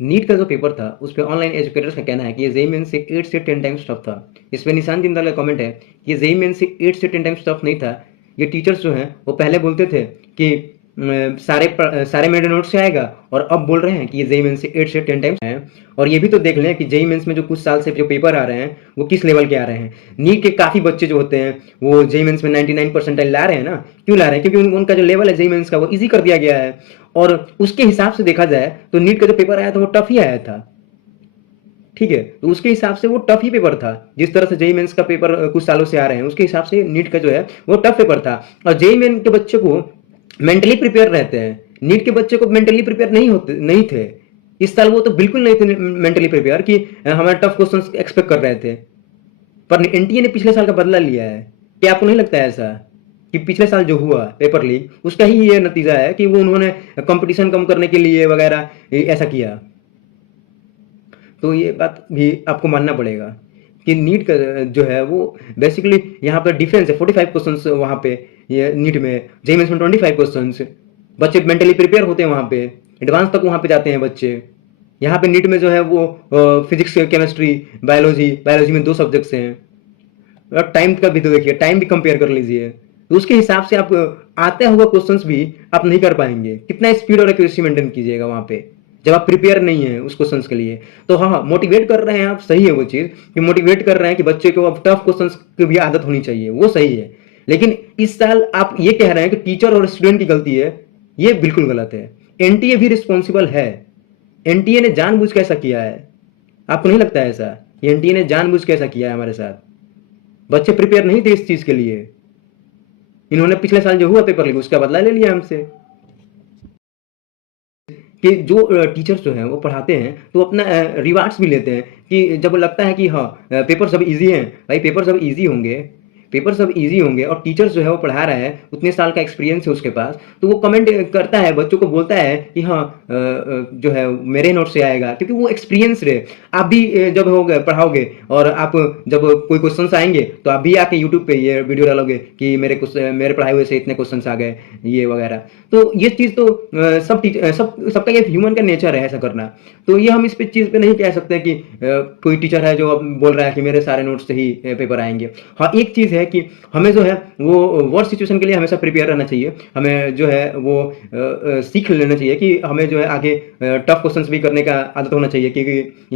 NEET का जो paper था उस पे ऑनलाइन एजुकेटर्स का कहना है कि ये जेईई मेंस से 8 से 10 टाइम्स टफ था। इस पे निशान जिंदाल का कमेंट है कि ये जेईई मेंस से 8 से 10 टाइम्स टफ नहीं था। ये टीचर्स जो हैं वो पहले बोलते थे कि सारे मेरे नोट से आएगा, और अब बोल रहे हैं कि ये जेईई मेंस से 8 से 10 टाइम्स है। और ये भी तो देख लें कि जेईई मेंस में जो कुछ साल से जो पेपर आ रहे हैं वो किस लेवल के आ रहे हैं। नीट के काफ़ी बच्चे जो होते हैं वो जेईई मेंस में 99 परसेंटाइल ला रहे हैं ना। क्यों ला रहे हैं? क्योंकि उनका जो लेवल है जेईई मेंस का वो ईजी कर दिया गया है। और उसके हिसाब से देखा जाए तो नीट का जो पेपर आया था वो टफ ही आया था। ठीक है, तो उसके हिसाब से वो टफ ही पेपर था। जिस तरह से जेईई मेंस का पेपर कुछ सालों से आ रहे हैं उसके हिसाब से नीट का जो है वो टफ पेपर था। और जेईई मेन के बच्चे को मेंटली प्रिपेयर रहते हैं, नीट के बच्चे को मेंटली प्रिपेयर नहीं थे। इस साल वो तो बिल्कुल नहीं थे मेंटली प्रिपेयर कि हमारे टफ क्वेश्चन एक्सपेक्ट कर रहे थे। पर एनटीए ने पिछले साल का बदला लिया है। क्या आपको नहीं लगता है ऐसा कि पिछले साल जो हुआ पेपर लीक उसका ही ये नतीजा है कि वो उन्होंने कंपटीशन कम करने के लिए वगैरह ऐसा किया? तो ये बात भी आपको मानना पड़ेगा कि नीट का जो है वो बेसिकली यहाँ पर डिफरेंस है 45 क्वेश्चंस वहाँ पे, ये नीट में। जेईई मेंस में 25 क्वेश्चंस। बच्चे मेंटली प्रिपेयर होते हैं वहाँ पे, एडवांस तक वहाँ पे जाते हैं बच्चे। यहाँ पे नीट में जो है वो फिजिक्स केमिस्ट्री बायोलॉजी, बायोलॉजी में 2 सब्जेक्ट्स हैं। और टाइम का भी तो देखिए, टाइम भी कंपेयर कर लीजिए, तो उसके हिसाब से आप आते हुए क्वेश्चंस भी आप नहीं कर पाएंगे। कितना स्पीड और एक्यूरेसी मेंटेन कीजिएगा वहाँ पे जब आप प्रिपेयर नहीं है उस क्वेश्चंस के लिए। तो हाँ, मोटिवेट कर रहे हैं आप, सही है वो चीज़ कि मोटिवेट कर रहे हैं कि बच्चे को अब टफ क्वेश्चंस की भी आदत होनी चाहिए, वो सही है। लेकिन इस साल आप ये कह रहे हैं कि टीचर और स्टूडेंट की गलती है, ये बिल्कुल गलत है। एनटीए भी रिस्पॉन्सिबल है। एनटीए ने जानबूझ के ऐसा किया है। आपको नहीं लगता है ऐसा? एनटीए ने जानबूझ के ऐसा किया है हमारे साथ। बच्चे प्रिपेयर नहीं थे इस चीज के लिए। इन्होंने पिछले साल जो हुआ पेपर लीक उसका बदला ले लिया हमसे। कि जो टीचर्स जो हैं वो पढ़ाते हैं तो अपना रिवार्ड्स भी लेते हैं कि जब लगता है कि हाँ पेपर सब इजी हैं, भाई पेपर सब इजी होंगे, पेपर सब इजी होंगे और टीचर्स जो है वो पढ़ा रहा है, उतने साल का एक्सपीरियंस है उसके पास, तो वो कमेंट करता है, बच्चों को बोलता है कि हाँ जो है मेरे नोट से आएगा, क्योंकि वो एक्सपीरियंस रहे। आप भी जब होगे पढ़ाओगे और आप जब कोई क्वेश्चन आएंगे तो आप भी आके यूट्यूब पे ये वीडियो डालोगे कि मेरे पढ़ाए हुए से इतने क्वेश्चन आ गए, ये वगैरह। तो ये चीज़ तो सबका ये ह्यूमन का नेचर है ऐसा करना। तो ये हम इस पे चीज़ पे नहीं कह सकते कि कोई टीचर है जो अब बोल रहा है कि मेरे सारे नोट्स से ही पेपर आएंगे। हाँ, एक चीज़ है कि हमें जो है वो वर्स्ट सिचुएशन के लिए हमेशा प्रिपेयर रहना चाहिए। हमें जो है वो सीख लेना चाहिए कि हमें जो है आगे टफ क्वेश्चंस भी करने का आदत होना चाहिए, क्योंकि